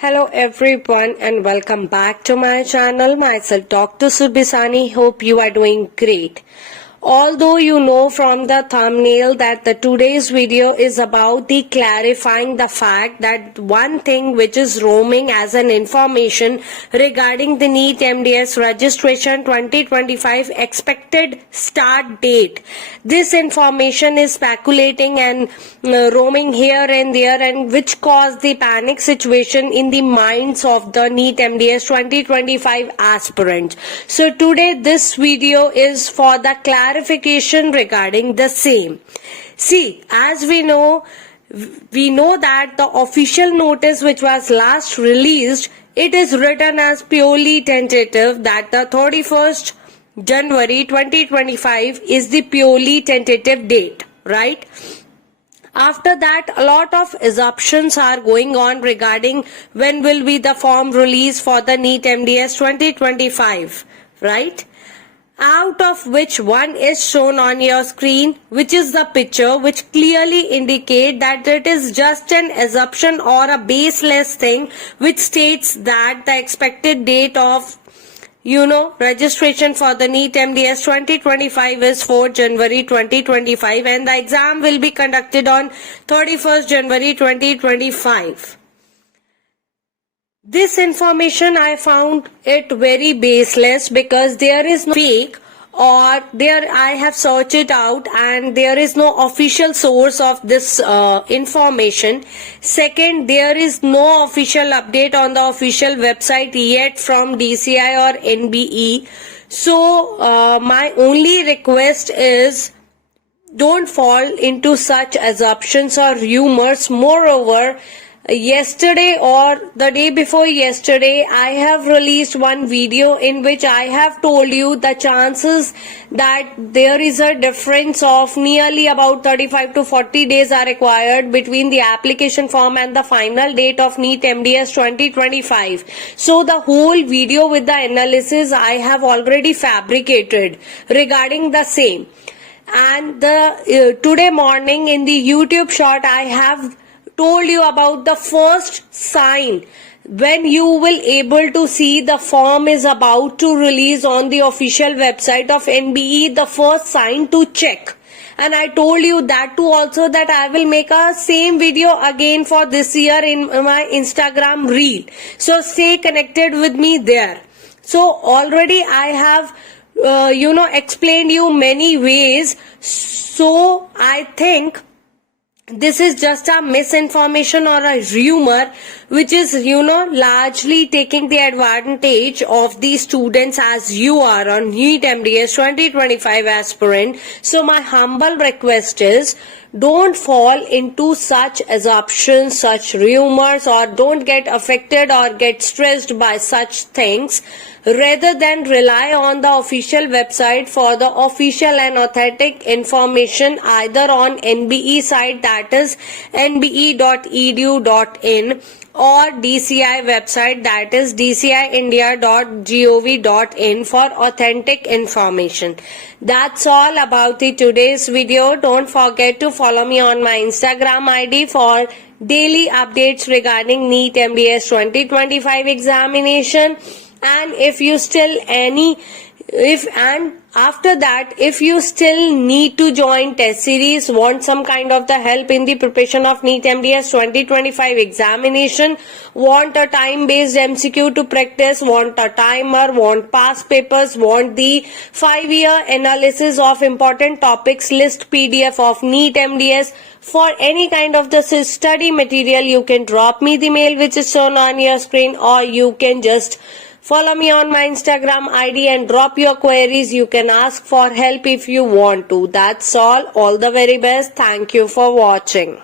Hello everyone and welcome back to my channel. Myself Dr. Subisani. Hope you are doing great. Although you know from the thumbnail that the today's video is about the clarifying the fact that one thing which is roaming as an information regarding the NEET MDS registration 2025 expected start date. This information is speculating and roaming here and there, and which caused the panic situation in the minds of the NEET MDS 2025 aspirants. So today this video is for the clarification regarding the same. See, as we know that the official notice which was last released, it is written as purely tentative that the 31st January 2025 is the purely tentative date, right? After that, a lot of assumptions are going on regarding when will be the form release for the NEET MDS 2025, right? Out of which one is shown on your screen, which is the picture which clearly indicate that it is just an assumption or a baseless thing which states that the expected date of registration for the NEET MDS 2025 is 4 January 2025 and the exam will be conducted on 31st January 2025. This information I found it very baseless because there is no fake, or there I have searched it out and there is no official source of this information. Second, there is no official update on the official website yet from DCI or NBE. So my only request is don't fall into such assumptions or rumors. Moreover, yesterday or the day before yesterday, I have released one video in which I have told you the chances that there is a difference of nearly about 35 to 40 days are required between the application form and the final date of NEET MDS 2025. So the whole video with the analysis I have already fabricated regarding the same. And the today morning in the YouTube short I have told you about the first sign when you will able to see the form is about to release on the official website of NBE, the first sign to check. And I told you that too also that I will make a same video again for this year in my Instagram reel. So stay connected with me there. So already I have explained you many ways. So I think this is just a misinformation or a rumor which is largely taking the advantage of the students as you are on NEET MDS 2025 aspirant. So my humble request is don't fall into such assumptions, such rumors, or don't get affected or get stressed by such things. Rather than rely on the official website for the official and authentic information either on NBE site, that is nbe.edu.in, or DCI website, that is dciindia.gov.in, for authentic information. That's all about the today's video. Don't forget to follow me on my Instagram ID for daily updates regarding NEET MDS 2025 examination. And if you still after that, if you still need to join test series, want some kind of the help in the preparation of NEET MDS 2025 examination, want a time-based MCQ to practice, want a timer, want past papers, want the 5-year analysis of important topics list PDF of NEET MDS, for any kind of the study material, you can drop me the mail which is shown on your screen, or you can just follow me on my Instagram ID and drop your queries. You can ask for help if you want to. That's all. All the very best. Thank you for watching.